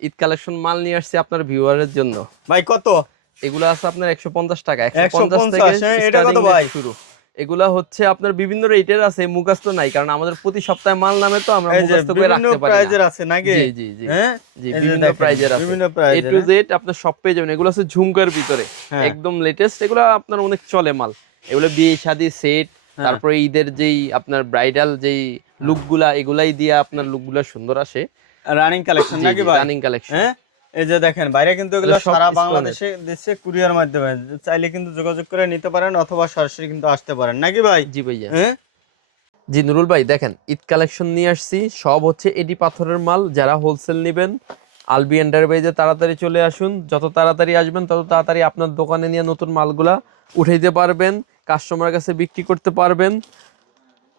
Eid collection মাল নিয়ে আসছে আপনার ভিউয়ারের জন্য। ভাই কত? এগুলো আছে আপনার 150 টাকা, 150 থেকে 150। এটা কত স্টার্টিং ভাই? শুরু। এগুলা হচ্ছে আপনার বিভিন্ন রেটের আছে, মুখস্থ নাই, কারণ আমাদের প্রতি সপ্তাহে মাল নামে তো আমরা এই যে মুখস্থ করে বিভিন্ন রাখতে পারি না। প্রাইজের আছে নাকি? জি জি জি হ্যাঁ, জি, এই যে বিভিন্ন দেখেন প্রাইজের আছে, বিভিন্ন এ প্রাইজের। টু জেড আপনার সব পেয়ে যাবেন। এগুলো আছে ঝুমকার ভিতরে হ্যাঁ একদম লেটেস্ট, এগুলো আপনার অনেক চলে মাল। এগুলো বিয়ে শাদী সেট, হ্যাঁ তারপরে ঈদের যেই আপনার ব্রাইডাল যেই হ্যাঁ, লুকগুলা, এগুলাই দিয়ে আপনার লুকগুলা সুন্দর আসে। রানিং কালেকশন জি নাকি জি, ভাই? Running collection. হ্যাঁ, এই যে দেখেন বাইরে কিন্তু এটা এগুলো সব সারা স্টোনের। বাংলাদেশে দিচ্ছে কুরিয়ার মাধ্যমে, চাইলে কিন্তু যোগাযোগ করে নিতে পারেন অথবা সরাসরি কিন্তু আসতে পারেন নাকি ভাই? জি ভাইয়া। হ্যাঁ, জি নুরুল ভাই, দেখেন ঈদ কালেকশন নিয়ে আসছি, সব হচ্ছে এডি পাথরের মাল। যারা হোলসেল নেবেন আলবি এন্টারপ্রাইজে তাড়াতাড়ি চলে আসুন। যত তাড়াতাড়ি আসবেন তত তাড়াতাড়ি আপনার দোকানে নিয়ে নতুন মালগুলা উঠাইতে পারবেন, কাস্টমারের কাছে বিক্রি করতে পারবেন।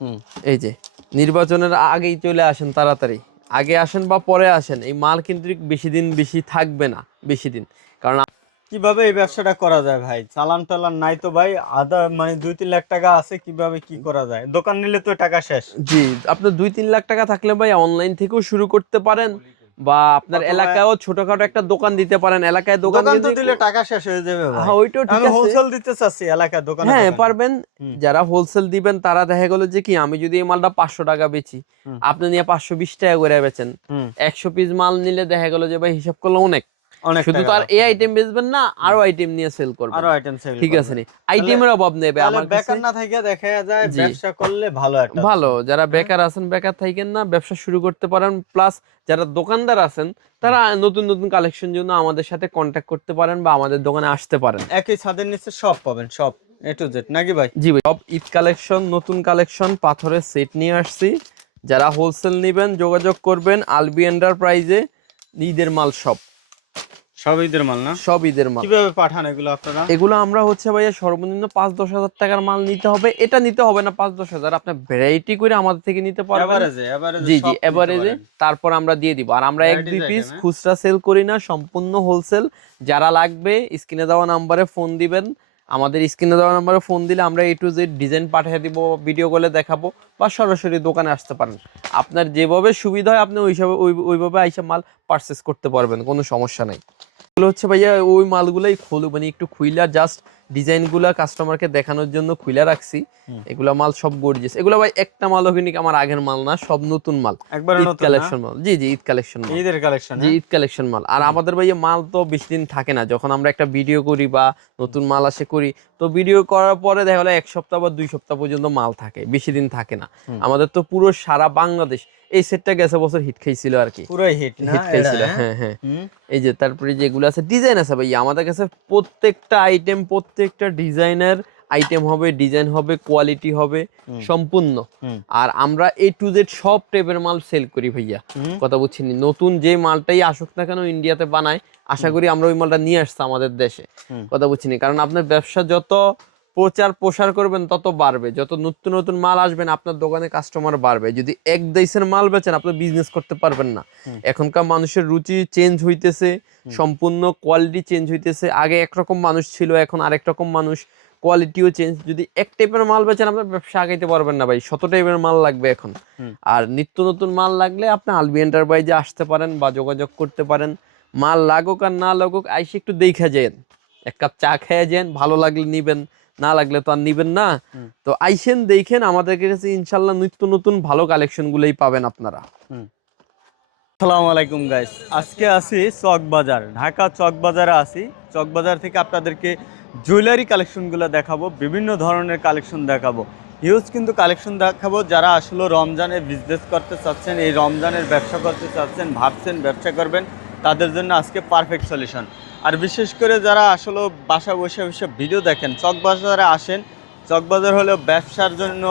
হুম। এই যে নির্বাচনের আগেই চলে আসেন, তাড়াতাড়ি আগে আসেন বা পরে আসেন, এই মাল কিন্তু বেশি দিন বেশি থাকবে না, বেশি দিন। কারণ কিভাবে এই ব্যবসাটা করা যায় ভাই? চালান টালান নাই তো ভাই, আধা মানে 2-3 লাখ টাকা আছে, কিভাবে কি করা যায়? দোকান নিলে তো টাকা শেষ। জি, আপনার 2-3 লাখ টাকা থাকলে ভাই অনলাইন থেকেও শুরু করতে পারেন, বা আপনার অথবা এলাকায়ও ছোটখাটো একটা দোকান দিতে পারেন। এলাকায় দোকান দোকান তো কিন্তু দিলে টাকা শেষ হয়ে যাবে ভাই। হ্যাঁ, ওইটাও ঠিক আমি আছে। হোলসেল দিতে চাচ্ছি এলাকার দোকানে হ্যাঁ দোকানে। পারবেন। হুম যারা হোলসেল দিবেন তারা দেখা গেল যে কি, আমি যদি এই মালটা 500 টাকা বেচি, হুম আপনি নিয়ে 520 টাকা করে বেচেন, হুম, 100 পিস মাল নিলে দেখা গেল যে ভাই হিসাব করলে অনেক। অনেক শুধু টাকা তো আর লাভ এই করবে। আইটেম বেচবেন না, হুম, আরো আইটেম নিয়ে সেল করবেন। আরো আইটেম সেল ঠিক আছে করবেন। নি, তাহলে আইটেমের অভাব নেবে তাহলে আমার কাছে। বেকার না থেকে দেখা যায় জি, ব্যবসা করলে ভালো একটা ভালো। অপশন। যারা হ্যাঁ, বেকার আছেন, বেকার থাকেন না, ব্যবসা শুরু করতে পারেন। প্লাস যারা দোকানদার আছেন, হুম। তারা নতুন নতুন কালেকশন জন্য আমাদের সাথে কন্ট্যাক্ট করতে পারেন বা আমাদের দোকানে আসতে পারেন। একই ছাদের নিচে সব পাবেন, সব এ টু জেড নাকি ভাই? জি ভাই, সব ঈদ কালেকশন, নতুন কালেকশন, পাথরের সেট নিয়ে আসছি। যারা হোলসেল নেবেন যোগাযোগ করবেন আলবি এন্টারপ্রাইজে। ঈদের মাল সব, সব ঈদের মাল না? সব ঈদের মাল। কিভাবে পাঠান এগুলো আপনারা? এগুলো আমরা হচ্ছে ভাইয়া সর্বনিম্ন 5-10 হাজার টাকার মাল নিতে হবে। এটা নিতে হবে না 5-10 হাজার, আপনার ভ্যারাইটি করে আমাদের থেকে নিতে পারবেন। এভারেজে এভারেজে জি জি, সব নিতে এভারেজে পারেন। তারপর আমরা দিয়ে দিব। আর আমরা এক ভ্যারাইটিস দুই পিস আইটেম, হ্যাঁ। খুচরা সেল করি না, সম্পূর্ণ হোলসেল। যারা লাগবে স্ক্রিনে দেওয়া নাম্বারে ফোন দিবেন। আমাদের স্ক্রিনে দেওয়া নাম্বারে ফোন দিলে আমরা এ টু জেড ডিজাইন পাঠিয়ে দিব, ভিডিও কলে দেখাবো, বা সরাসরি দোকানে আসতে পারেন। আপনার যেভাবে সুবিধা হয় আপনি ওইভাবে আইসা মাল পারচেস করতে পারবেন, কোনো সমস্যা নাই। এগুলো হচ্ছে ভাইয়া ওই মালগুলাই খুলে, মানে একটু খুইলা জাস্ট ডিজাইনগুলা কাস্টমারকে দেখানোর জন্য খুইলা রাখছি। হুম। এগুলা মাল সব গর্জিয়াস। এগুলা ভাই একটা মালও কিন্তু আমার আগের মাল না, সব নতুন মাল। একবারে ঈদ নতুন না? কালেকশন মাল। জি জি, ঈদ কালেকশন মাল। ঈদের কালেকশন, জি, হ্যাঁ। ঈদ কালেকশন মাল। আর হুম আমাদের ভাইয়া মাল তো বেশি দিন থাকে না, যখন আমরা একটা ভিডিও করি বা হুম নতুন মাল আসে করি, তো ভিডিও করার পরে দেখা গেলো 1 সপ্তাহ বা 2 সপ্তাহ পর্যন্ত মাল থাকে, বেশি দিন থাকে না। হুম। আমাদের তো পুরো সারা বাংলাদেশ এই সেটটা গেছে বছর হিট খাইছিল আর কি। পুরাই হিট না হিট এটা, খাইছিল, হ্যাঁ। হ্যাঁ হ্যাঁ। হুম এই যে তারপরে যেগুলো আছে ডিজাইন আছে ভাই আমাদের কাছে, প্রত্যেকটা আইটেম, প্রত্যেকটা ডিজাইনের আইটেম হবে, ডিজাইন হবে, কোয়ালিটি হবে হুম সম্পূর্ণ। হুম আর আমরা এ টু জেড সব টাইপের মাল সেল করি ভাইয়া। হুম কথা বুঝছেন, নতুন যে মালটাই আসুক না কেন ইন্ডিয়াতে বানায়, আশা হুম করি আমরা ওই মালটা নিয়ে আসছি আমাদের দেশে। হুম কথা বুঝছেন, কারণ আপনার ব্যবসা যত প্রচার প্রসার করবেন তত বাড়বে, যত নতুন নতুন মাল আসবেন আপনার দোকানে কাস্টমার বাড়বে। যদি এক দেশের মাল বেচেন আপনি বিজনেস করতে পারবেন না। হুম এখনকার মানুষের রুচি চেঞ্জ হইতেছে, হুম সম্পূর্ণ কোয়ালিটি চেঞ্জ হইতেছে। আগে একরকম মানুষ ছিল, এখন আরেক রকম মানুষ, কোয়ালিটিও চেঞ্জ। যদি এক টাইপের মাল বেচেন আপনার ব্যবসা আগাইতে পারবেন না ভাই, 100 টাইপের মাল লাগবে এখন। হুম। আর নিত্য নতুন মাল লাগলে আপনি আলবি এন্টারপ্রাইজে আসতে পারেন বা যোগাযোগ করতে পারেন। মাল লাগুক আর না লাগুক আইসে একটু দেখা যান, এক কাপ চা খেয়ে যান, ভালো লাগলে নিবেন, না লাগলে তো আর নিবেন না। হুম তো আইসেন দেখেন, আমাদের কাছে ইনশাল্লাহ নিত্য নতুন ভালো কালেকশন গুলোই পাবেন আপনারা। হুম। আসসালামু আলাইকুম গাইস, আজকে আছি চক বাজার, ঢাকা চক বাজারে আছি। চক বাজার থেকে আপনাদেরকে জুয়েলারি কালেকশনগুলো দেখাবো, বিভিন্ন ধরনের কালেকশন দেখাবো, হিউজ কিন্তু কালেকশন দেখাবো। যারা আসলে রমজানে বিজনেস করতে চাচ্ছেন, এই রমজানের ব্যবসা করতে চাচ্ছেন, ভাবছেন ব্যবসা করবেন, তাদের জন্য আজকে পারফেক্ট সলিউশন। আর বিশেষ করে যারা আসলে বাসা বসে বসে ভিডিও দেখেন, চক বাজারে আসেন। চক বাজার হলো ব্যবসার জন্য,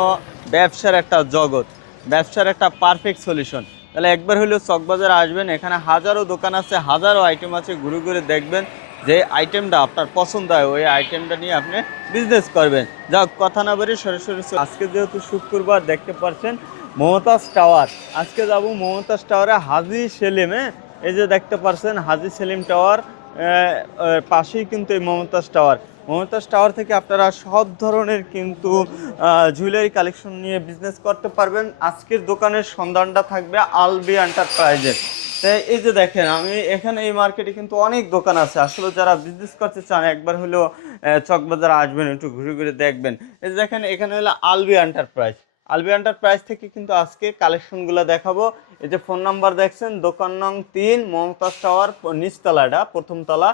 ব্যবসার একটা জগৎ, ব্যবসার একটা পারফেক্ট সলিউশন। তাহলে একবার হলেও চকবাজারে আসবেন, এখানে হাজারো দোকান আছে, হাজারো আইটেম আছে, ঘুরে ঘুরে দেখবেন যে আইটেমটা আপনার পছন্দ হয়, ওই আইটেমটা নিয়ে আপনি বিজনেস করবেন। যাক, কথা না বলে সরাসরি আজকে যেহেতু শুক্রবার দেখতে পাচ্ছেন মমতাজ টাওয়ার, আজকে যাব মমতাজ টাওয়ারে, হাজি সেলিম। হ্যাঁ, এই যে দেখতে পাচ্ছেন হাজি সেলিম টাওয়ার, পাশেই কিন্তু এই মমতাজ টাওয়ার। মমতাজ টাওয়ার থেকে আপনারা সব ধরনের কিন্তু জুয়েলারি কালেকশন নিয়ে বিজনেস করতে পারবেন। আজকের দোকানের সন্ধানটা থাকবে আলবি এন্টারপ্রাইজের। তাই এই যে দেখেন, আমি এখানে এই মার্কেটে কিন্তু অনেক দোকান আছে, আসলে যারা বিজনেস করতে চান একবার হলেও চকবাজার আসবেন, একটু ঘুরে ঘুরে দেখবেন। এই যে দেখেন, এখানে হলো আলবি এন্টারপ্রাইজ। আলবি এন্টারপ্রাইজ থেকে কিন্তু আজকে কালেকশনগুলো দেখাবো। এই যে ফোন নাম্বার দেখছেন, দোকান নং 3, মমতাজ টাওয়ার, নিচতলাটা, প্রথম তলা,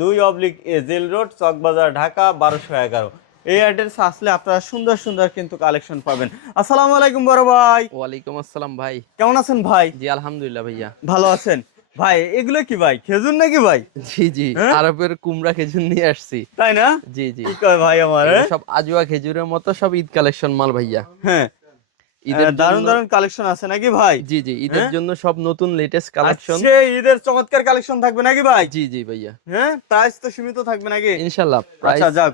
2/A jail road, Chawkbazar, Dhaka 1211। এই অ্যাড্রেস আসলে আপনারা সুন্দর সুন্দর কিন্তু কালেকশন পাবেন। আসসালামু আলাইকুম বড় ভাই। ওয়ালাইকুম আসসালাম ভাই। কেমন আছেন ভাই? জি আলহামদুলিল্লাহ ভাইয়া। ভালো আছেন ভাই? এগুলো কি ভাই, খেজুর নাকি ভাই? জি জি, হ্যাঁ? আরবের কুমড়া খেজুর নিয়ে আসছি। তাই না? জি জি, কি কয় ভাই আমার? এগুলো সব আজওয়া খেজুরের মতো, সব ঈদ কালেকশন মাল ভাইয়া। হ্যাঁ, ঈদের দারুন জন্য দারুন কালেকশন আছে নাকি ভাই? জি জি, ঈদের হ্যাঁ? জন্য সব নতুন লেটেস্ট কালেকশন। আজকে ঈদের চমৎকার কালেকশন থাকবে নাকি ভাই? জি জি ভাইয়া, হ্যাঁ, প্রাইস তো সীমিত থাকবে নাকি? ইনশাআল্লাহ। প্রাইস আচ্ছা যাক,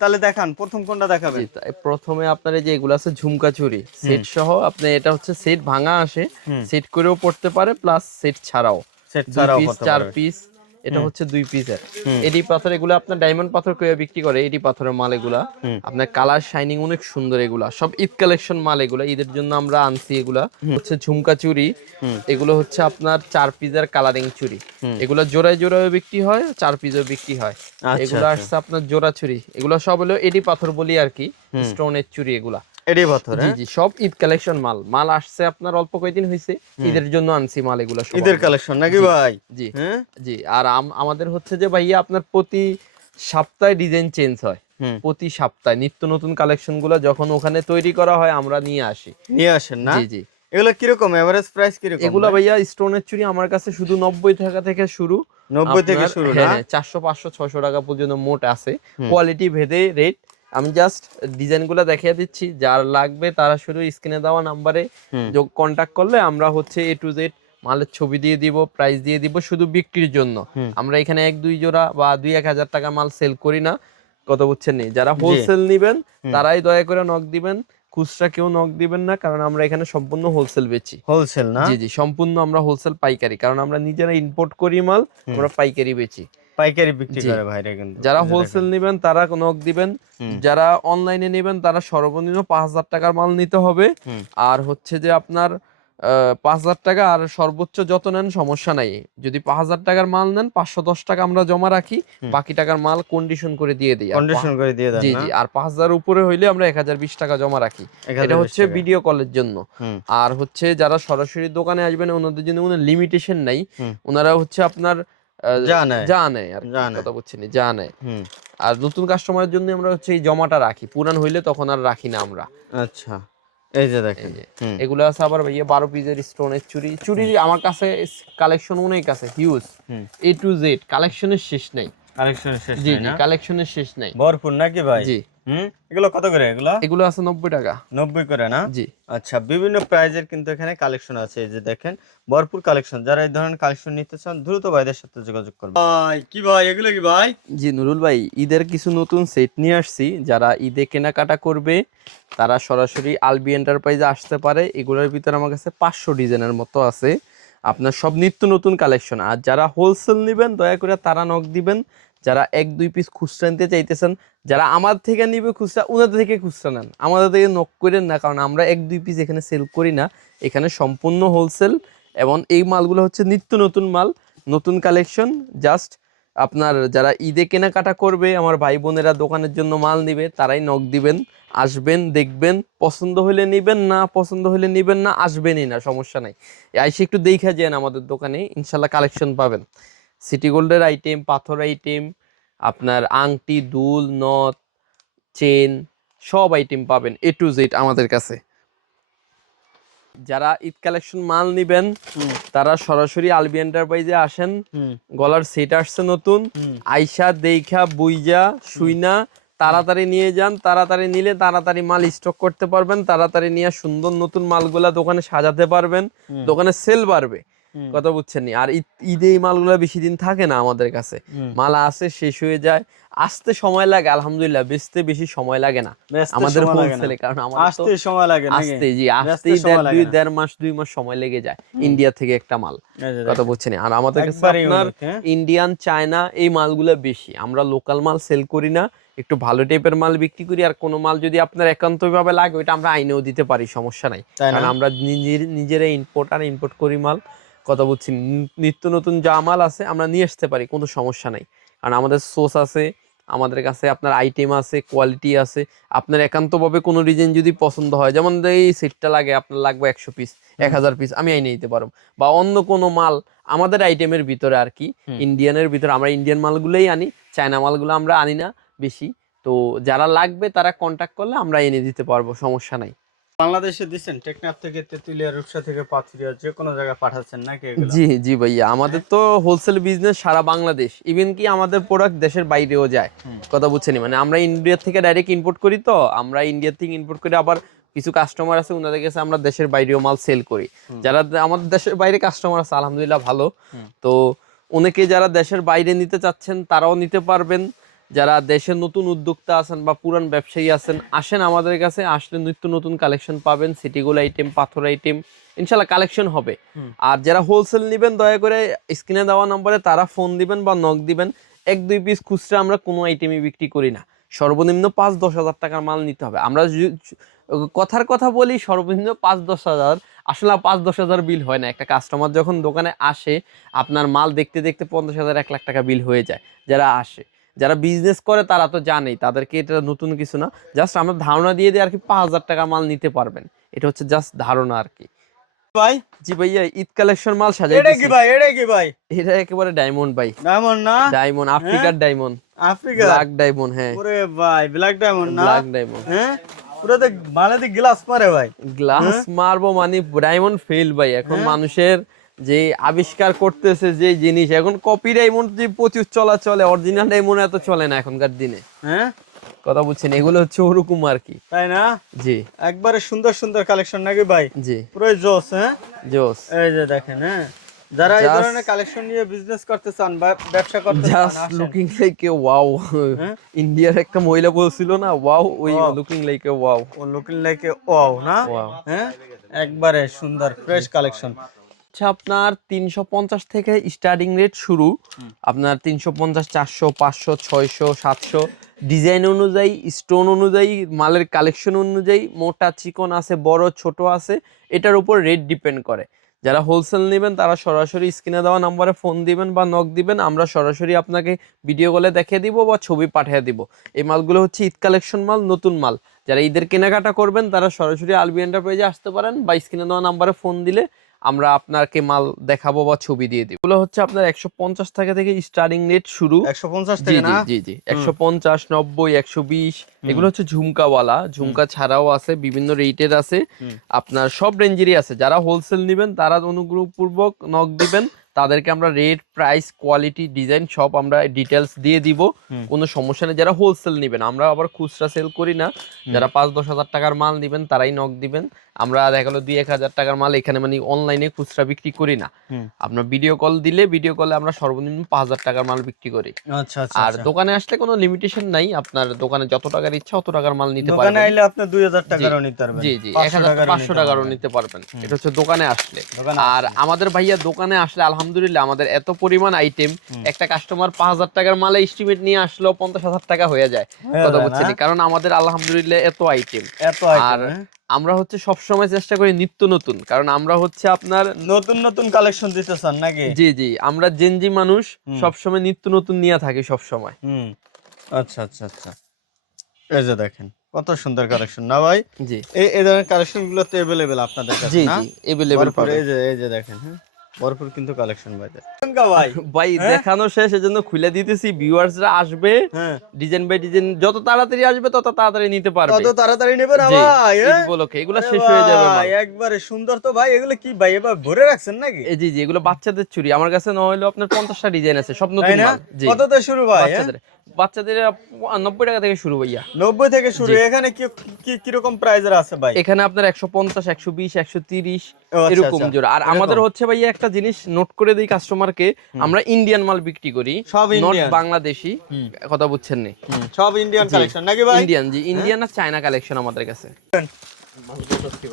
তাহলে দেখান প্রথম কোনটা দেখাবেন? জি, তাই প্রথমে আপনার এই যে এগুলো আছে ঝুমকা চুড়ি সেট সহ, আপনি এটা হচ্ছে সেট ভাঙা আসে, সেট করেও পড়তে পারে, প্লাস সেট ছাড়াও সেট 2 ছাড়াও পিস হতে 4 পারবে। পিস। এটা হচ্ছে 2 পিসের এডি পাথর। এগুলো আপনার ডায়মন্ড পাথর করে বিক্রি করে, এডি পাথরের মাল এগুলা। আপনার কালার শাইনিং অনেক সুন্দর, এগুলা সব ঈদ কালেকশন মাল। এগুলা ঈদের জন্য আমরা আনছি। এগুলা হচ্ছে ঝুমকা চুড়ি, এগুলো হচ্ছে আপনার 4 পিসের কালারিং চুড়ি। এগুলো জোড়ায় জোড়ায় বিক্রি হয়, 4 পিসেও বিক্রি হয়। এগুলো আসছে আপনার জোড়া চুড়ি, এগুলো সব হলো এডি পাথর বলি আর কি, স্টোনের চুড়ি এগুলা। এডি পাথর? জি জি, সব ঈদ কালেকশন মাল। মাল আসছে আপনার অল্প কয়েকদিন হয়েছে, ঈদের জন্য আনছি মাল এগুলো সব। ঈদের কালেকশন নাকি ভাই? জি হ্যাঁ জি। আর আমাদের হচ্ছে যে ভাইয়া আপনার প্রতি সপ্তাহে ডিজাইন চেঞ্জ হয়, প্রতি সপ্তাহে নিত্য নতুন কালেকশন গুলো যখন ওখানে তৈরি করা হয় আমরা নিয়ে আসি। নিয়ে আসেন না? জি জি। এগুলো কিরকম এভারেজ প্রাইস কিরকম? এগুলা ভাইয়া স্টোনের চুড়ি আমার কাছে শুধু 90 টাকা থেকে শুরু। 90 থেকে শুরু না? হ্যাঁ, 400 500 600 টাকা পর্যন্ত মোট আছে, কোয়ালিটি ভেদে রেট। আমি জাস্ট ডিজাইনগুলো দেখিয়ে দিচ্ছি, যার লাগবে তারা শুধু স্ক্রিনে দেওয়া নাম্বারে কন্টাক্ট করলে আমরা হচ্ছে A to Z মালের ছবি দিয়ে দিব, প্রাইস দিয়ে দিব, শুধু বিক্রির জন্য। আমরা এখানে 1-2 জোড়া বা 2-1000 টাকা মাল সেল করি না, কত বুঝছেন নি? যারা হোলসেল নিবেন তারাই দয়া করে নক দিবেন, খুচরা কেউ নক দিবেন না, কারণ আমরা এখানে সম্পূর্ণ হোলসেল বেচি। হোলসেল না? জি জি, সম্পূর্ণ আমরা হোলসেল পাইকারি, কারণ আমরা নিজেরা ইম্পোর্ট করি মাল, আমরা পাইকারি বেচি। পাইকারি বিক্রি করে ভাইরা কিন্তু। যারা হোলসেল নেবেন তারা নক দিবেন, যারা অনলাইনে নেবেন তারা সর্বনিম্ন 5000 টাকার মাল নিতে হবে। আর হচ্ছে যে আপনার 5000 টাকা, আর সর্বোচ্চ যত নেন সমস্যা নাই। যদি 5000 টাকার মাল নেন 510 টাকা আমরা জমা রাখি, বাকি টাকার মাল কন্ডিশন করে দিয়ে দিই। কন্ডিশন করে দিয়ে দেন জি না? জি। আর 5000 উপরে হইলে আমরা 1020 টাকা জমা রাখি। এটা হচ্ছে ভিডিও কলের জন্য। আর হচ্ছে যারা সরাসরি দোকানে আসবেন ওনাদের জন্য কোনো লিমিটেশন নাই, ওনারা হচ্ছে আপনার জানে আর কথা বলছেন, জানে। আর নতুন কাস্টমারের জন্য আমরা হচ্ছে এই জমাটা রাখি, পুরান হইলে তখন আর রাখি না আমরা। আচ্ছা, এই যে দেখেন এগুলো আছে আবার ভাইয়া 12 পিসের স্টোনের চুড়ি। চুড়ি আমার কাছে কালেকশন অনেক আছে, হিউজ। A to Z কালেকশনের শেষ নাই। কালেকশনের শেষ জি নাই জি, না? কালেকশনের শেষ নাই। ভরপুর নাকি ভাই? জি। এগুলো কত করে? এগুলো আছে 90 টাকা। 90 করে না? জি। আচ্ছা, বিভিন্ন প্রাইজের কিন্তু এখানে কালেকশন আছে। এই যে দেখেন, ভরপুর কালেকশন। যারা এই ধরনের কালেকশন নিতে চান দ্রুত ভাইদের সাথে যোগাযোগ করবেন। ভাই কি ভাই, এগুলো কি ভাই? জি নুরুল ভাই, ঈদের কিছু নতুন সেট নিয়ে আসছি। যারা ঈদে কেনাকাটা করবে তারা সরাসরি আলবি এন্টারপ্রাইজে আসতে পারে। এগুলোর ভিতরে আমার কাছে 500 ডিজাইনের মতো আছে, আপনার সব নিত্য নতুন কালেকশন। আর যারা হোলসেল নেবেন দয়া করে তারা নক দিবেন। যারা 1-2 পিস খুচরা নিতে চাইতেছেন, যারা আমার থেকে নিবে খুচরা, ওনাদের থেকে খুচরা নেন, আমাদের থেকে নক করেন না, কারণ আমরা 1-2 পিস এখানে সেল করি না, এখানে সম্পূর্ণ হোলসেল। এবং এই মালগুলো হচ্ছে নিত্য নতুন মাল, নতুন কালেকশন। জাস্ট আপনার যারা ঈদে কেনাকাটা করবে, আমার ভাই বোনেরা দোকানের জন্য মাল নিবে, তারাই নক দিবেন, আসবেন, দেখবেন, পছন্দ হলে নিবেন, না পছন্দ হলে নিবেন না, আসবেনই না, সমস্যা নাই। আইসে একটু দেখা যান আমাদের দোকানে, ইনশাল্লাহ কালেকশন পাবেন। সিটি গোল্ডের আইটেম, পাথর আইটেম, আপনার আংটি, দুল, নথ, চেন, সব আইটেম পাবেন A to Z আমাদের কাছে। যারা ঈদ কালেকশন মাল নিবেন তারা সরাসরি আলবি এন্টারপ্রাইজে আসেন। গলার সেট আসছে নতুন, আইসা দেইখা বুইজা শুইনা তাড়াতাড়ি নিয়ে যান। তাড়াতাড়ি নিলে তাড়াতাড়ি মাল স্টক করতে পারবেন, তাড়াতাড়ি নিয়ে সুন্দর নতুন মালগুলা দোকানে সাজাতে পারবেন, দোকানে সেল বাড়বে। কথা বুঝছেন নি। আর ঈদে এই মালগুলো বেশি দিন থাকে না আমাদের কাছে, মাল আসে শেষ হয়ে যায়, আসতে সময় লাগে, আলহামদুলিল্লাহ বেচতে বেশি সময় লাগে না আমাদের হোলসেলে, কারণ আমাদের আসতে সময় লাগে নাকি? আসতে জি আসতেই দেড় মাস 2 মাস সময় লেগে যায় ইন্ডিয়া থেকে একটা মাল, কথা বুঝছেন। আর আমাদের কাছে আপনার ইন্ডিয়ান চায়না এই মালগুলো বেশি, আমরা লোকাল মাল সেল করি না, একটু ভালো টাইপের মাল বিক্রি করি। আর কোনো মাল যদি আপনার একান্তভাবে লাগে ওইটা আমরা আইনেও দিতে পারি, সমস্যা নাই, কারণ আমরা নিজেরা ইম্পোর্ট করি মাল, কথা বুঝছি। নিত্য নতুন যা মাল আছে আমরা নিয়ে আসতে পারি, কোনো সমস্যা নাই, কারণ আমাদের সোর্স আছে, আমাদের কাছে আপনার আইটেম আছে, কোয়ালিটি আছে। আপনার একান্তভাবে কোনো ডিজাইন যদি পছন্দ হয়, যেমন এই সেটটা লাগে, আপনার লাগবে 100 পিস 1000 পিস, আমি আইনে দিতে পারবো। বা অন্য কোনো মাল আমাদের আইটেমের ভিতরে আর কি, ইন্ডিয়ানের ভিতরে আমরা ইন্ডিয়ান মালগুলোই আনি, চায়না মালগুলো আমরা আনি না বেশি। তো যারা লাগবে তারা কন্ট্যাক্ট করলে আমরা এনে দিতে পারবো, সমস্যা নাই। বাংলাদেশে দিচ্ছেন টেকনাফ থেকে, তেতুলিয়া, রূপসা থেকে পাথুরিয়া, যে কোনো জায়গায় পাঠাচ্ছেন নাকি এগুলো? জি জি ভাইয়া, আমাদের তো হোলসেল বিজনেস সারা বাংলাদেশ, ইভেন কি আমাদের প্রোডাক্ট দেশের বাইরেও যায়, কথা বুঝছেন। মানে আমরা ইন্ডিয়া থেকে ডাইরেক্ট ইম্পোর্ট করি, তো আমরা ইন্ডিয়া থেকে ইম্পোর্ট করি, আবার কিছু কাস্টমার আছে ওনাদের কাছে আমরা দেশের বাইরেও মাল সেল করি। যারা আমাদের দেশের বাইরে কাস্টমার আছে আলহামদুলিল্লাহ ভালো, তো অনেকে যারা দেশের বাইরে নিতে চাচ্ছেন তারাও নিতে পারবেন। যারা দেশের নতুন উদ্যোক্তা আছেন বা পুরান ব্যবসায়ী আছেন, আসেন আমাদের কাছে, আসলে নিত্য নতুন কালেকশন পাবেন, সিটিগুলো আইটেম, পাথর আইটেম, ইনশাল্লাহ কালেকশন হবে। আর যারা হোলসেল নেবেন দয়া করে স্ক্রিনে দেওয়া নম্বরে তারা ফোন দিবেন বা নক দিবেন। 1-2 পিস খুচরা আমরা কোনো আইটেমই বিক্রি করি না, সর্বনিম্ন 5-10 হাজার টাকার মাল নিতে হবে। আমরা কথার কথা বলি সর্বনিম্ন 5-10 হাজার, আসলে 5-10 হাজার বিল হয় না। একটা কাস্টমার যখন দোকানে আসে, আপনার মাল দেখতে দেখতে 50,000 1 লাখ টাকা বিল হয়ে যায়। যারা আসে, যারা বিজনেস করে তারা তো জানেই, তাদেরকে এটা নতুন কিছু না, জাস্ট আমরা ধারণা দিয়ে দিই আর কি, 5,000 টাকা মাল নিতে পারবেন, এটা হচ্ছে জাস্ট ধারণা আর কি। ভাই জি ভাইয়া, ঈদ কালেকশন মাল সাজাইতেছি। এটা কি ভাই, এটা কি ভাই? এটা একেবারে ডায়মন্ড ভাই, ডায়মন্ড না? ডায়মন্ড, আফ্রিকার ডায়মন্ড, আফ্রিকা ব্ল্যাক ডায়মন্ড। হ্যাঁ ওরে ভাই, ব্ল্যাক ডায়মন্ড না? ব্ল্যাক ডায়মন্ড, হ্যাঁ পুরো তো মানে তো গ্লাস মারে ভাই। গ্লাস মারবো মানে ডায়মন্ড ফেল ভাই। এখন মানুষের যে আবিষ্কার করতেছে যে জিনিস, এখন কপি ডায়মন্ড যে প্রচুর চলে, অরিজিনাল ডায়মন্ড এত চলে না এখনকার দিনে, হ্যাঁ কথা বুঝছেন। এগুলো হচ্ছে ওরকম আর কি, তাই না? জি একবারে সুন্দর সুন্দর কালেকশন নাকি ভাই? জি পুরো জোস। হ্যাঁ জোস, এই যে দেখেন, হ্যাঁ যারা এই ধরনের কালেকশন নিয়ে বিজনেস করতে চান বা ব্যবসা করতে চান, just looking like a wow. ইন্ডিয়ার একটা মহিলা বলছিল না ওয়াও, ওই লুকিং লাইক এ ওয়াও, ও লুকিং লাইক এ ওয়াও না? ওয়াও। হ্যাঁ একবারে সুন্দর ফ্রেশ কালেকশন। আচ্ছা, আপনার 350 থেকে স্টার্টিং রেট শুরু, আপনার 350, 400, 500, 600, 700, ডিজাইন অনুযায়ী, স্টোন অনুযায়ী, মালের কালেকশন অনুযায়ী, মোটা চিকন আছে, বড় ছোট আছে, এটার উপর রেট ডিপেন্ড করে। যারা হোলসেল নেবেন তারা সরাসরি স্ক্রিনে দেওয়া নাম্বারে ফোন দিবেন বা নক দিবেন, আমরা সরাসরি আপনাকে ভিডিও কলে দেখিয়ে দিব বা ছবি পাঠিয়ে দিব। এই মালগুলো হচ্ছে ঈদ কালেকশন মাল, নতুন মাল। যারা ঈদের কেনাকাটা করবেন তারা সরাসরি আলবি এন্টারপ্রাইজে আসতে পারেন, বা স্ক্রিনে দেওয়া নাম্বারে ফোন দিলে আমরা আপনাকে মাল দেখাবো বা ছবি দিয়ে দিব। এগুলো হচ্ছে আপনার 150 টাকা থেকে স্টার্টিং রেট শুরু। 150 থেকে না? জি জি 150, 90, 120, এগুলো হচ্ছে ঝুমকাওয়ালা, ঝুমকা ছাড়াও আছে, বিভিন্ন রেটের আছে, আপনার সব রেঞ্জেরই আছে। যারা হোলসেল নেবেন তারা অনুগ্রহপূর্বক নক দিবেন, তাদেরকে আমরা রেট, প্রাইস, কোয়ালিটি, ডিজাইন সব আমরা ডিটেলস দিয়ে দিব, কোনো সমস্যা নেই। যারা হোলসেল নেবেন, আমরা আবার খুচরা সেল করি না, যারা 5-10 হাজার টাকার মাল নেবেন তারাই নক দিবেন। আমরা দেখা গেলো 2-1 হাজার টাকার মাল এখানে মানে অনলাইনে খুচরা বিক্রি করি না, আপনার ভিডিও কল দিলে ভিডিও কলে আমরা সর্বনিম্ন 5,000 টাকার মাল বিক্রি করি। আচ্ছা আচ্ছা। আর দোকানে আসলে কোনো লিমিটেশন নাই, আপনার দোকানে যত টাকার ইচ্ছা অত টাকার মাল নিতে পারবেন। দোকানে আইলে আপনি 2000 টাকারও নিতে পারবেন, জি জি 500 টাকারও নিতে পারবেন, এটা হচ্ছে দোকানে আসলে। আর আমাদের ভাইয়া দোকানে আসলে আলহামদুলিল্লাহ আমাদের এত পরিমাণ আইটেম, একটা কাস্টমার 5,000 টাকার মালে এস্টিমেট নিয়ে আসলো 50,000 টাকা হয়ে যায়, কথা বুঝছেন, কারণ আমাদের আলহামদুলিল্লাহ এত আইটেম। আর আমরা হচ্ছে সবসময় চেষ্টা করি নিত্য নতুন, কারণ আমরা হচ্ছে আপনার নতুন নতুন কালেকশন দিতে চান নাকি? জি জি, আমরা জেনজি মানুষ, সবসময় নিত্য নতুন নিয়ে থাকি সবসময়। আচ্ছা আচ্ছা আচ্ছা, এই যে দেখেন কত সুন্দর কালেকশন না ভাই? জি, এই ধরনের কালেকশন গুলো তো अवेलेबल আপনাদের কাছে না? জি জি अवेलेबल পাবেন। এই যে দেখেন, হ্যাঁ ভরপুর কিন্তু কালেকশন ভাই। ভাই দেখানো শেষ, এজন্য খুলে দিতেছি, ভিউয়ার্সরা আসবে, ডিজাইন বাই ডিজাইন যত তাড়াতাড়ি আসবে তত তাড়াতাড়ি নিতে পারবে, তত তাড়াতাড়ি নেবে না ভাই? এই বলকে এগুলো শেষ হয়ে যাবে ভাই। একবারে সুন্দর তো ভাই, এগুলো কি ভাই এবার ভরে রাখছেন নাকি? এই জি জি, এগুলো বাচ্চাদের চুড়ি, আমার কাছে না হইলো আপনার 50টা ডিজাইন আছে, সব নতুন মাল। জি, কত থেকে শুরু ভাই? বাচ্চাদের বাচ্চাদের 90 টাকা থেকে শুরু ভাইয়া। 90 থেকে শুরু। এখানে কিরকম প্রাইজের আছে ভাই? এখানে আপনার 150, 120, 130 আচ্ছা, এরকম আচ্ছা। জোড়া। আর আমাদের হচ্ছে ভাইয়া একটা জিনিস নোট করে দিই কাস্টমারকে, আমরা ইন্ডিয়ান মাল বিক্রি করি, সব নট ইন্ডিয়ান, বাংলাদেশি। কথা বুঝছেন নি? সব ইন্ডিয়ান কালেকশন নাকি ভাই? ইন্ডিয়ান, জি, ইন্ডিয়ান আর চায়না কালেকশন আমাদের কাছে।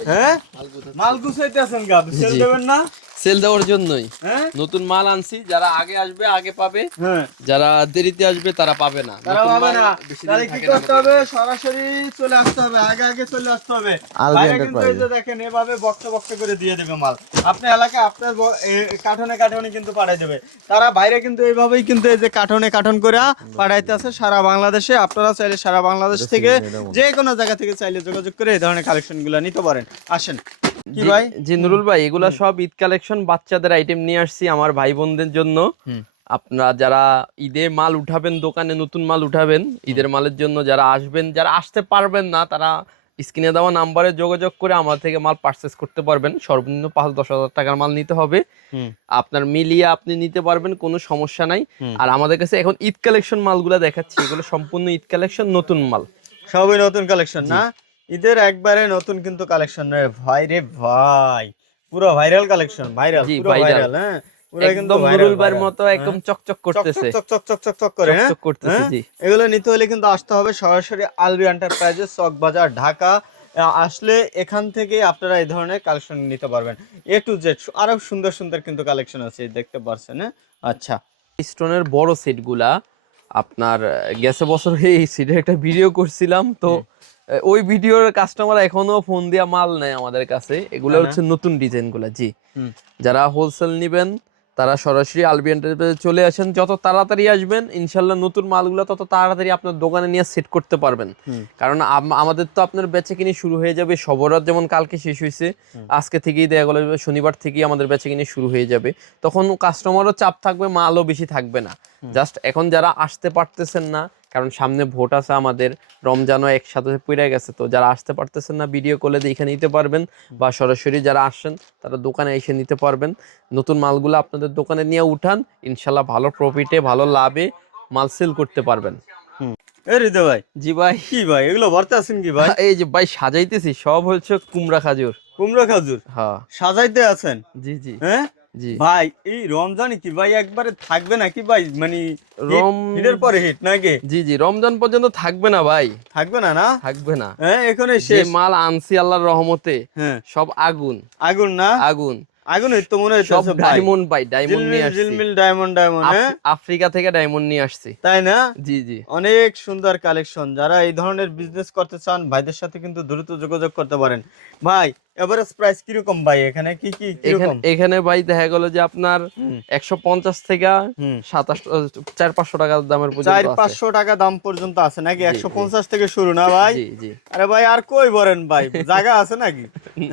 হ্যাঁ, মাল গুছাইতেছেন গা, সেল দেবেন না? সেল দেওয়ার জন্যই হ্যাঁ, নতুন মাল আনছি। যারা আগে আসবে আগে পাবে, হ্যাঁ, যারা দেরিতে আসবে তারা পাবে না। তারা নতুন পাবে মাল না। বেশি দিন তাহলে কি থাকে না করতে আমাদের। হবে? সরাসরি চলে আসতে হবে, আগে আগে চলে আসতে হবে। আলবি বাইরে কিন্তু এই এন্টারপ্রাইজ। যে দেখেন এভাবে বক্স বক্স করে দিয়ে দেবে মাল। আপনার এলাকায় আপনার কার্টনে কার্টনে কিন্তু পাঠাই দেবে। তারা বাইরে কিন্তু এইভাবেই কিন্তু এই যে কার্টনে কার্টন করে পাঠাইতেছে সারা বাংলাদেশে। আপনারা চাইলে সারা বাংলাদেশ থেকে যে কোনো জায়গা থেকে চাইলে যোগাযোগ করে এই ধরনের কালেকশনগুলো নিতে পারেন। আসেন কি ভাই? জি নুরুল ভাই, এগুলা সব ঈদ কালেকশন, বাচ্চাদের আইটেম নিয়ে আসছি আমার ভাই বোনদের জন্য। আপনারা যারা ঈদে মাল উঠাবেন, দোকানে নতুন মাল উঠাবেন, ঈদের মালের জন্য যারা আসবেন, যারা আসতে পারবেন না তারা স্ক্রিনে দেওয়া নাম্বারে যোগাযোগ করে আমার থেকে মাল পারচেস করতে পারবেন। সর্বনিম্ন 5-10 হাজার টাকার মাল নিতে হবে, আপনার মিলিয়ে আপনি নিতে পারবেন, কোনো সমস্যা নাই। আর আমাদের কাছে এখন ঈদ কালেকশন মালগুলা দেখাচ্ছি, এগুলো সম্পূর্ণ ঈদ কালেকশন, নতুন মাল, সবই নতুন কালেকশন না? ঈদের একবারে নতুন কিন্তু কালেকশন রে ভাই, রে ভাই পুরো ভাইরাল কালেকশন, ভাইরাল, জি, পুরো ভাইরাল। ভাইরাল। হ্যাঁ, পুরো কিন্তু একদম ভাইরাল নুরুল ভাইয়ের মতো একদম চকচক করতেছে, চক চক চক চক চক করে। হ্যাঁ, চকচক করতেছে, জি। এগুলো নিতে হলে কিন্তু আসতে হবে সরাসরি আলবি এন্টারপ্রাইজেস, চক বাজার, ঢাকা। আসলে এখান থেকে আপনারা এই ধরনের কালেকশন নিতে পারবেন। এ টু জেড আরো সুন্দর সুন্দর কিন্তু কালেকশন আছে, দেখতে পাচ্ছেন। হ্যাঁ, আচ্ছা, স্টোনের বড় সেটগুলা আপনার গেছে বছর এই সেটের একটা ভিডিও করছিলাম তো, ওই ভিডিওর কাস্টমার এখনো ফোন দিয়া মাল নেয় আমাদের কাছে। এগুলো হচ্ছে নতুন ডিজাইন গুলা, জি। যারা হোলসেল নিবেন তারা সরাসরি আলবি এন্টারপ্রাইজে চলে আসেন, যত তাড়াতাড়ি আসবেন ইনশাল্লাহ নতুন মালগুলো তত তাড়াতাড়ি আপনার দোকানে নিয়ে সেট করতে পারবেন। কারণ আমাদের তো আপনার বেচে কিনে শুরু হয়ে যাবে, সবরাত যেমন কালকে শেষ হয়েছে, আজকে থেকেই দেখা গেল শনিবার থেকেই আমাদের বেচে কিনে শুরু হয়ে যাবে। তখন কাস্টমারও চাপ থাকবে, মালও বেশি থাকবে না। জাস্ট এখন যারা আসতে পারতেছেন না, কারণ সামনে ভোট আছে আমাদের, রমজানও একসাথে পড়ে গেছে, তো যারা আসতে পারতেছেন না ভিডিও কলে দেখে নিতে পারবেন, বা সরাসরি যারা আসেন তারা দোকানে এসে নিতে পারবেন। নতুন মালগুলো আপনাদের দোকানে নিয়ে উঠান, ইনশাল্লাহ ভালো প্রফিটে ভালো লাভে মাল সেল করতে পারবেন। এ হৃদয় ভাই, জি ভাই। কি ভাই এগুলো ভরতে আছেন কি ভাই? এই যে ভাই সাজাইতেছি, সব হচ্ছে কুমড়া খাজুর। কুমড়া খাজুর হ্যাঁ, সাজাইতে আছেন? জি জি হ্যাঁ জি ভাই, এই রমজানে কি ভাই একবারে থাকবে নাকি ভাই? মানে হিটের পরে হিট নাকি? জি জি, রমজান পর্যন্ত থাকবে না ভাই, থাকবে না? না থাকবে না। হ্যাঁ, এখনই যে শেষ। মাল আনছি আল্লাহর রহমতে, হ্যাঁ, সব আগুন আগুন না? আগুন, আগুন তো মনে সব হচ্ছে ভাই। ডায়মন্ড ভাই, ডায়মন্ড নিয়ে আসছি, ঝিলমিল ডায়মন্ড, ডায়মন্ড। হ্যাঁ, আফ্রিকা থেকে ডায়মন্ড নিয়ে আসছি। তাই না? জি জি, অনেক সুন্দর কালেকশন। যারা এই ধরনের বিজনেস করতে চান ভাইদের সাথে কিন্তু দ্রুত যোগাযোগ করতে পারেন। ভাই এভারেজ প্রাইস কিরকম ভাই? এখানে কি কি কিরকম? এখানে ভাই দেখা গেল যে আপনার 150 থেকে 400-500 টাকা দামের পর্যন্ত আছে। 400-500 টাকা দাম পর্যন্ত আছে নাকি? 150 থেকে শুরু না ভাই? জি জি, আরে ভাই আর কই বলেন ভাই, জায়গা আছে নাকি?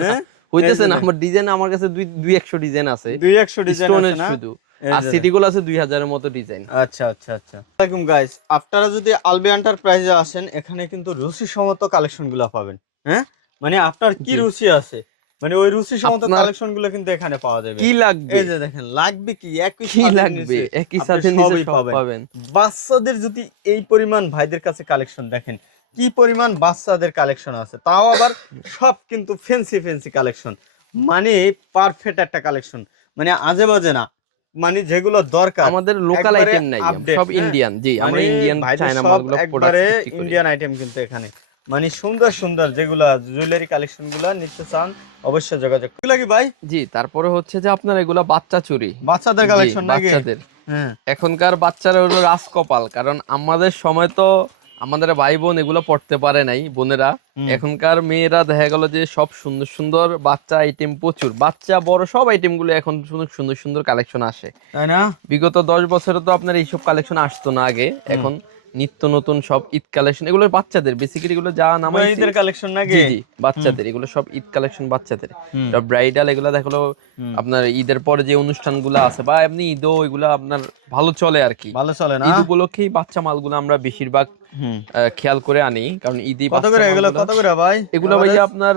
হ্যাঁ, হইতেছে না। আমার ডিজাইন, আমার কাছে 200 ডিজাইন আছে, 200 ডিজাইন আছে না? শুধু। আর সিটিগুলো আছে 2000 এর মতো ডিজাইন। আচ্ছা আচ্ছা আচ্ছা। আসসালামু গাইস, আপনারা যদি আলবি এন্টারপ্রাইজে আসেন, এখানে কিন্তু রুচি সম্মত কালেকশনগুলো পাবেন। হ্যাঁ, মানে আপনার কি রুচি আছে, মানে ওই রুচি সম্মত কালেকশনগুলো কিন্তু এখানে পাওয়া যাবে। কি লাগবে, এই যে দেখেন, লাগবে কি একই কি সাথে লাগবে নিচে একই আপনি সাথে নিচে সবই সব পাবেন। বাচ্চাদের যদি এই পরিমাণ ভাইদের কাছে কালেকশন দেখেন, কি পরিমাণ বাচ্চাদের কালেকশন আছে, তাও আবার সব কিন্তু ফ্যান্সি ফ্যান্সি কালেকশন, মানে পারফেক্ট একটা কালেকশন, মানে আজে বাজে না, মানে যেগুলো দরকার। আমাদের লোকাল একবারে আইটেম নাই, update, সব হ্যাঁ? ইন্ডিয়ান। জি, আমরা মানে ইন্ডিয়ান ভাইদের চায়না সব মালগুলো একবারে প্রোডাক্ট করি। ইন্ডিয়ান আইটেম কিন্তু এখানে, মানে সুন্দর সুন্দর যেগুলা জুয়েলারি কালেকশন গুলা নিতে চান অবশ্যই যোগাযোগ। এগুলা কি ভাই? জি, তারপরে হচ্ছে যে আপনার এগুলা বাচ্চা চুরি, বাচ্চাদের জি, কালেকশন নাকি? বাচ্চাদের। হ্যাঁ, এখনকার বাচ্চারা হলো রাজকপাল, কারণ আমাদের সময় তো আমাদের ভাই বোন এগুলো পড়তে পারে নাই, বোনেরা। এখনকার মেয়েরা দেখা গেল যে সব সুন্দর সুন্দর বাচ্চা আইটেম, প্রচুর বাচ্চা বড় সব আইটেম গুলো এখন সুন্দর সুন্দর কালেকশন আসে, তাই না? বিগত 10 বছরে তো আপনার এইসব কালেকশন আসতো না আগে। এখন নিত্য নতুন সব ঈদ কালেকশন, এগুলো বাচ্চাদের বেসিক্যালি, এগুলো যা নামাইছি ঈদের কালেকশন নাকি? জি জি, বাচ্চাদের এগুলো সব ঈদ কালেকশন, বাচ্চাদের ব্রাইডাল। এগুলো দেখলো আপনার ঈদের পরে যে অনুষ্ঠানগুলো আছে, বা এমনি ঈদও এগুলো আপনার ভালো চলে আর কি। ভালো চলে না? ঈদ উপলক্ষেই বাচ্চা মালগুলো আমরা বেশিরভাগ হুম। খেয়াল করে আনি, কারণ ঈদি কত করে এগুলো, কত করে ভাই? এগুলো ভাইয়া আপনার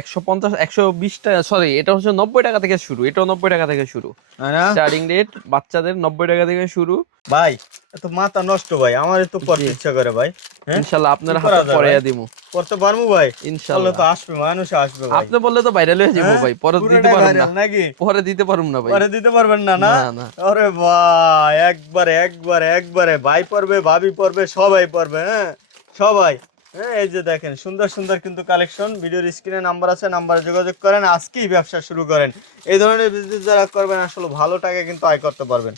150 120 টাকা, সরি এটা হচ্ছে 90 টাকা থেকে শুরু, এটাও 90 টাকা থেকে শুরু। তাই না? স্টার্টিং রেট বাচ্চাদের 90 টাকা থেকে শুরু। ভাই এত মাথা নষ্ট ভাই, আমার তো পড়তে জি। ইচ্ছা করে ভাই। হ্যাঁ, ইনশাআল্লাহ আপনার কি করা হাতে যায় পরাইয়া ভাই? দিমু। পড়তে পারবো ভাই? বললে ইনশাআল্লাহ তো আসবে, মানুষ আসবে ভাই। আপনি বললে তো ভাইরাল হয়ে যাবো হ্যাঁ? ভাই, পরে দিতে পুরোটাই পারুম না, viral নাকি? পরে দিতে পারুম না ভাই। পরে দিতে পারবেন না না? না না। আরে ভাই, একবারে একবারে একবারে ভাই পড়বে, ভাবি পড়বে, সবাই পড়বে। হ্যাঁ, সবাই। হ্যাঁ, এই যে দেখেন সুন্দর সুন্দর কিন্তু কালেকশন। ভিডিওর স্ক্রিনে নাম্বার আছে, নাম্বারে যোগাযোগ করেন, আজকেই ব্যবসা শুরু করেন। এই ধরনের বিজনেস যারা করবেন আসলে ভালো টাকা কিন্তু আয় করতে পারবেন।